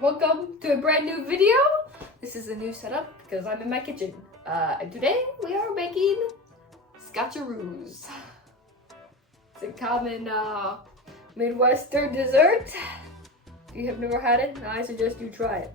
Welcome to a brand new video. This is a new setup because I'm in my kitchen. And today we are making scotcheroos. It's a common Midwestern dessert. If you have never had it, I suggest you try it.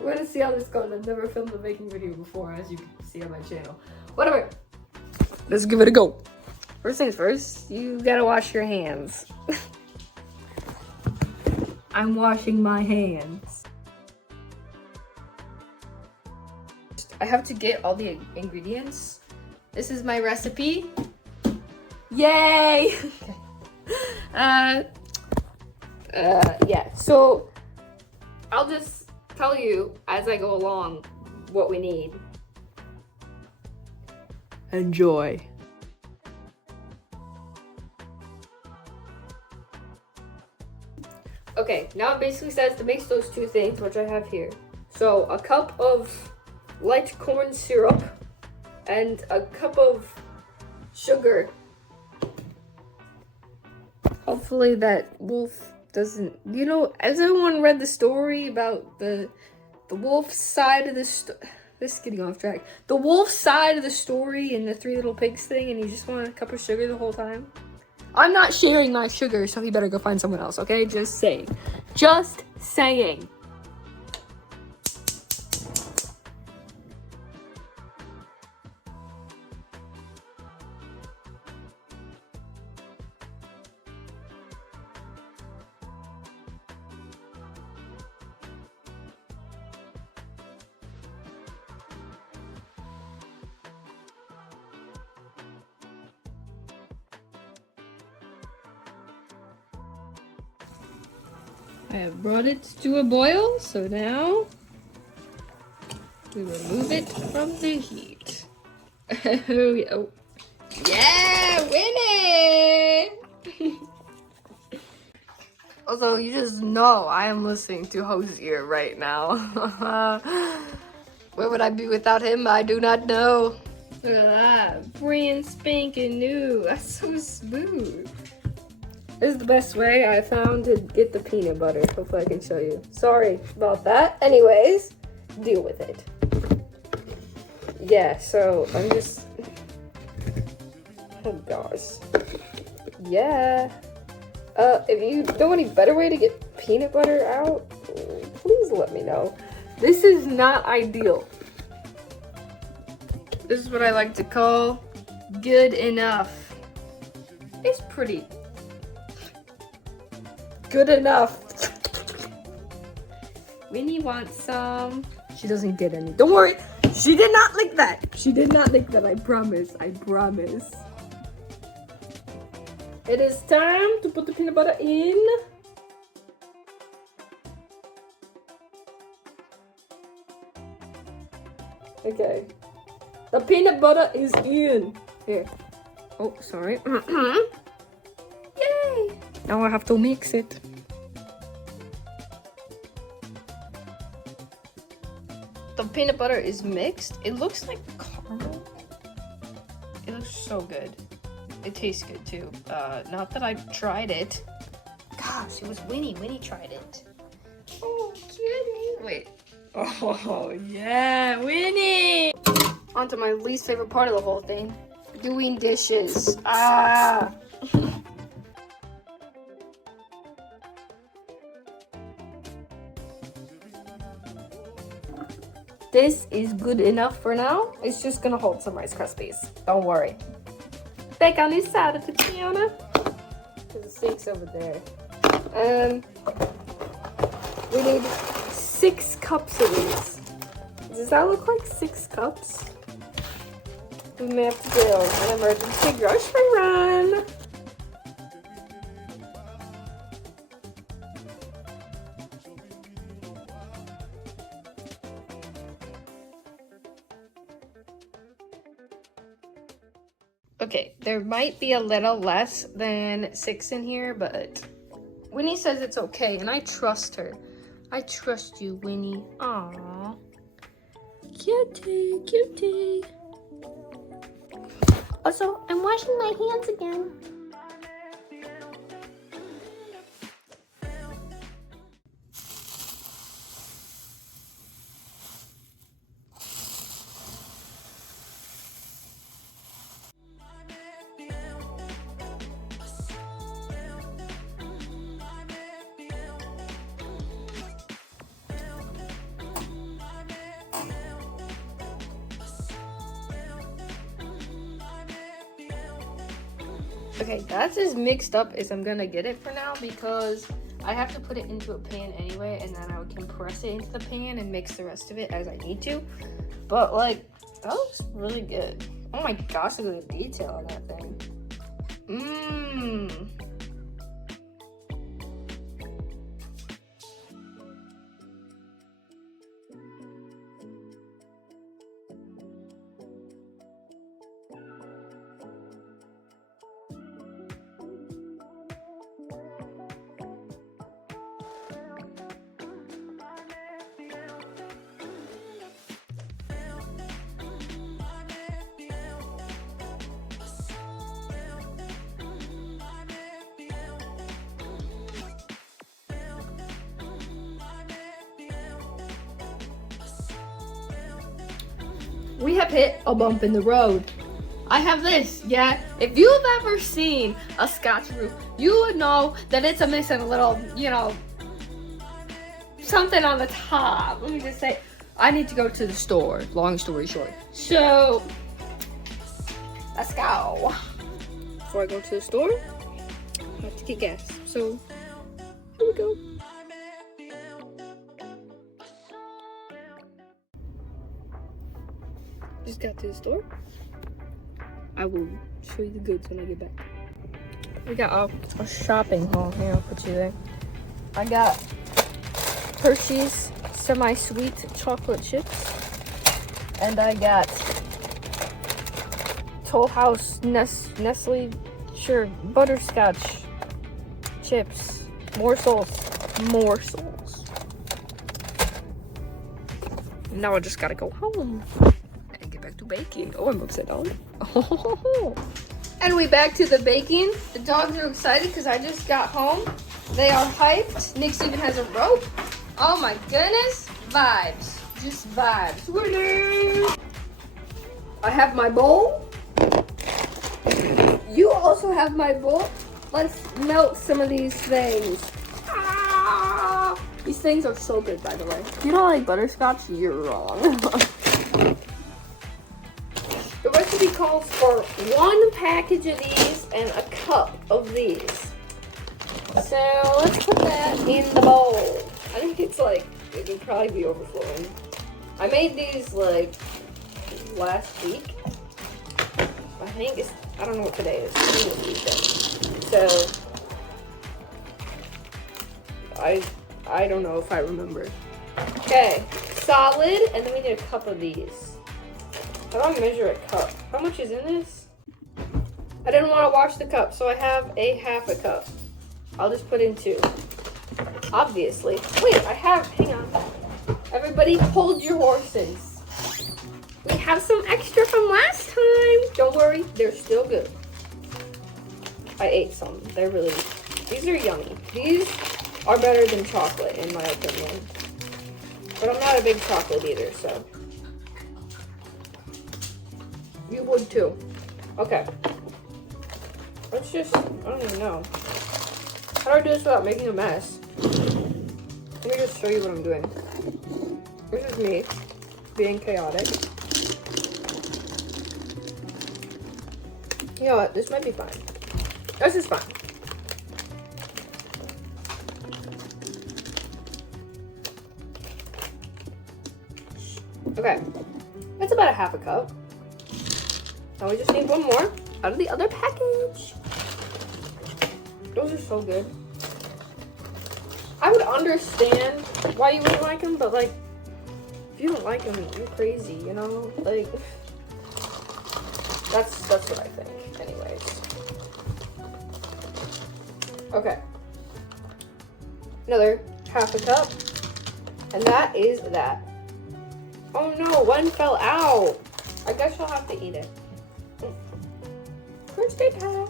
We're gonna see how this goes. I've never filmed a baking video before, as you can see on my channel. Whatever. Let's give it a go. First things first, you gotta wash your hands. I'm washing my hands. I have to get all the ingredients. This is my recipe. Yay! Yeah, so I'll just tell you as I go along what we need. Enjoy. Okay, now it basically says to mix those two things, which I have here. So a cup of light corn syrup and a cup of sugar. Hopefully that wolf doesn't, you know, has everyone read the story about the wolf side of the this is getting off track. The wolf side of the story in the Three Little Pigs thing, and you just want a cup of sugar the whole time? I'm not sharing my sugar, so he better go find someone else, okay? Just saying. Just saying. I have brought it to a boil, so now we remove it from the heat. Oh, yeah, winning! Also, you just know I am listening to Hosier right now. Where would I be without him? I do not know. Look at that, brand spanking new. That's so smooth. This is the best way I found to get the peanut butter. Hopefully I can show you. Sorry about that. Anyways, deal with it. Yeah, so I'm just... Oh gosh. Yeah. If you know any better way to get peanut butter out, please let me know. This is not ideal. This is what I like to call good enough. It's pretty good enough. Winnie wants some. She doesn't get any. Don't worry. She did not lick that. She did not lick that. I promise. I promise. It is time to put the peanut butter in. Okay. The peanut butter is in. Here. Oh, sorry. Yay! Now I have to mix it. The peanut butter is mixed. It looks like caramel. It looks so good. It tastes good too. Not that I've tried it. Gosh, it was Winnie. Winnie tried it. Oh, kitty. Wait. Oh, yeah, Winnie! On to my least favorite part of the whole thing. Doing dishes. Ah! This is good enough for now. It's just gonna hold some Rice Krispies. Don't worry. Back on this side of the counter. The sink's over there. We need 6 cups of these. Does that look like 6 cups? We may have to do an emergency grocery run. Okay, there might be a little less than 6 in here, but Winnie says it's okay, and I trust her. I trust you, Winnie. Aww. Cutie, cutie. Also, I'm washing my hands again. Okay, that's as mixed up as I'm gonna get it for now because I have to put it into a pan anyway, and then I can press it into the pan and mix the rest of it as I need to. But like, that looks really good. Oh my gosh, look at the detail on that thing. Mmm. We have hit a bump in the road. I have this, yeah. If you've ever seen a scotcheroo, you would know that it's missing a little, you know, something on the top. Let me just say, I need to go to the store, long story short. So, let's go. Before I go to the store, I have to get gas. So, here we go. Just got to the store. I will show you the goods when I get back. We got a shopping haul. Here, I'll put you there. I got Hershey's semi-sweet chocolate chips. And I got Toll House Nestle butterscotch chips. Morsels. Now I just gotta go home. Back to baking. Oh, I'm upside down. And we back to the baking. The dogs are excited because I just got home. They are hyped. Nix even has a rope. Oh my goodness. Vibes. Just vibes. Winner. I have my bowl. You also have my bowl. Let's melt some of these things. Ah! These things are so good, by the way. If you don't like butterscotch, you're wrong. The recipe calls for 1 package of these and a cup of these. So let's put that in the bowl. I think it's like, it would probably be overflowing. I made these like last week. I think it's, I don't know what today is. I think it's Tuesday. So, I don't know if I remember. Okay, solid, and then we need a cup of these. How do I measure a cup? How much is in this? I didn't want to wash the cup, so I have a half a cup. I'll just put in 2. Obviously. Wait, hang on. Everybody hold your horses. We have some extra from last time. Don't worry, they're still good. I ate some. They're really, these are yummy. These are better than chocolate, in my opinion. But I'm not a big chocolate eater, so. You would too. Okay. Let's just, I don't even know. How do I do this without making a mess? Let me just show you what I'm doing. This is me being chaotic. You know what? This might be fine. This is fine. Okay. That's about a half a cup. Now we just need 1 more out of the other package. Those are so good. I would understand why you wouldn't like them, but like, if you don't like them, you're crazy, you know? Like, that's what I think, anyways. Okay. Another half a cup. And that is that. Oh no, 1 fell out. I guess I'll have to eat it. Crispy pie.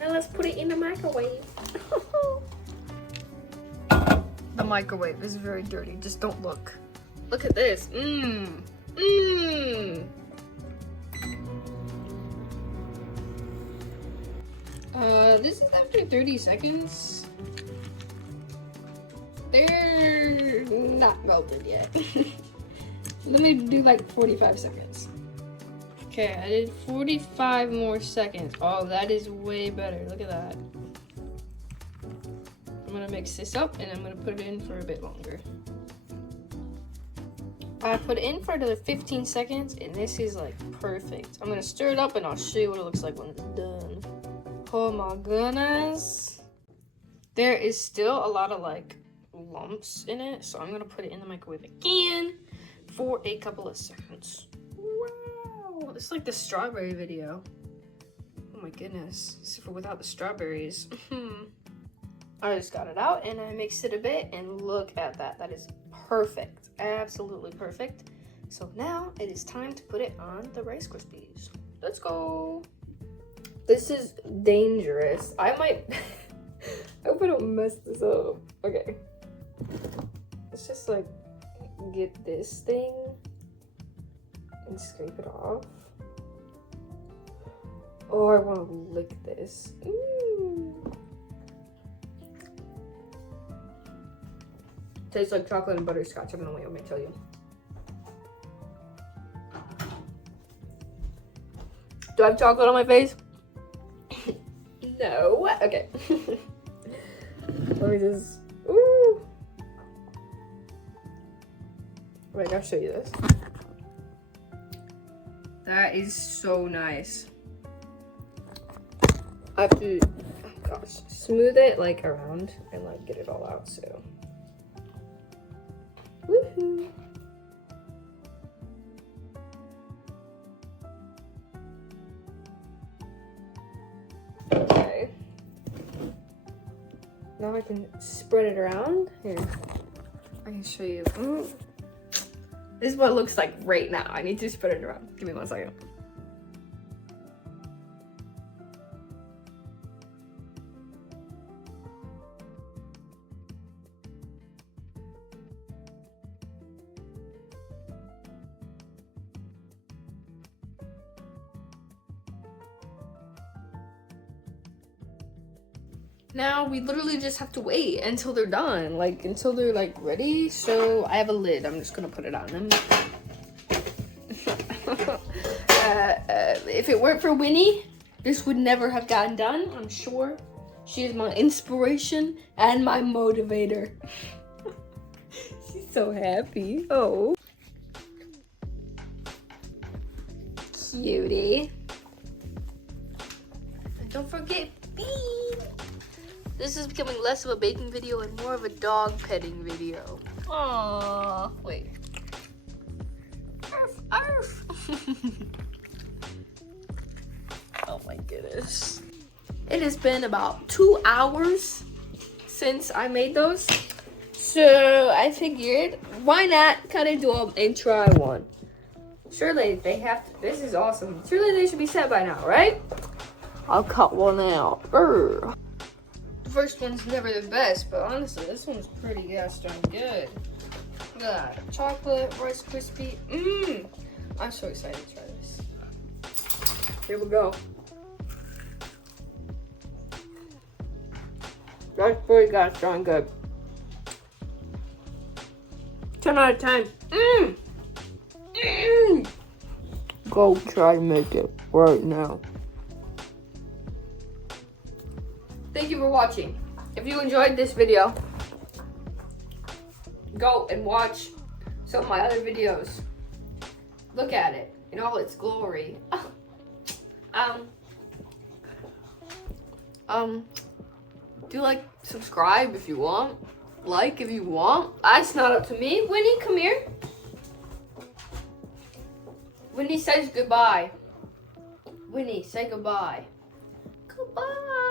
Now let's put it in the microwave. The microwave is very dirty. Just don't look. Look at this. This is after 30 seconds. They're not melted yet. Let me do like 45 seconds. Okay, I did 45 more seconds. Oh, that is way better. Look at that. I'm gonna mix this up and I'm gonna put it in for a bit longer. I put it in for another 15 seconds and this is like perfect. I'm gonna stir it up and I'll show you what it looks like when it's done. Oh my goodness. There is still a lot of like lumps in it, so I'm gonna put it in the microwave again for a couple of seconds. Wow, it's like the strawberry video. Oh my goodness, except for without the strawberries. I just got it out and I mixed it a bit and look at that. That is perfect, absolutely perfect. So now it is time to put it on the Rice Krispies. Let's go. This is dangerous. I might, I hope I don't mess this up. Okay. Let's just like get this thing and scrape it off. Oh, I want to lick this. Ooh. Tastes like chocolate and butterscotch. I don't know what you want me to tell you. Do I have chocolate on my face? No. Okay. Let me just. Ooh. Wait, I'll show you this. That is so nice. I have to, oh gosh, smooth it like around and like get it all out. So. Woohoo! Okay. Now I can spread it around. Here, I can show you. This is what it looks like right now. I need to spread it around. Give me 1 second. Now we literally just have to wait until they're done, like until they're like ready. So I have a lid. I'm just gonna put it on them. If it weren't for Winnie, this would never have gotten done. I'm sure she is my inspiration and my motivator. She's so happy. Oh, cutie. And don't forget Bean. This is becoming less of a baking video and more of a dog petting video. Aww, wait. Arf, arf. Oh my goodness. It has been about 2 hours since I made those. So I figured, why not cut into them and try one? Surely they have to, this is awesome. Surely they should be set by now, right? I'll cut one out. Urgh. First one's never the best, but honestly, this one's pretty gosh darn good. Look at that. Chocolate, Rice Krispie. I'm so excited to try this. Here we go. That's pretty gosh darn good. 10 out of 10. Go try to make it right now. Thank you for watching. If you enjoyed this video, go and watch some of my other videos. Look at it in all its glory. Do like, subscribe if you want. Like if you want. That's not up to me. Winnie, come here. Winnie says goodbye. Winnie, say goodbye. Goodbye.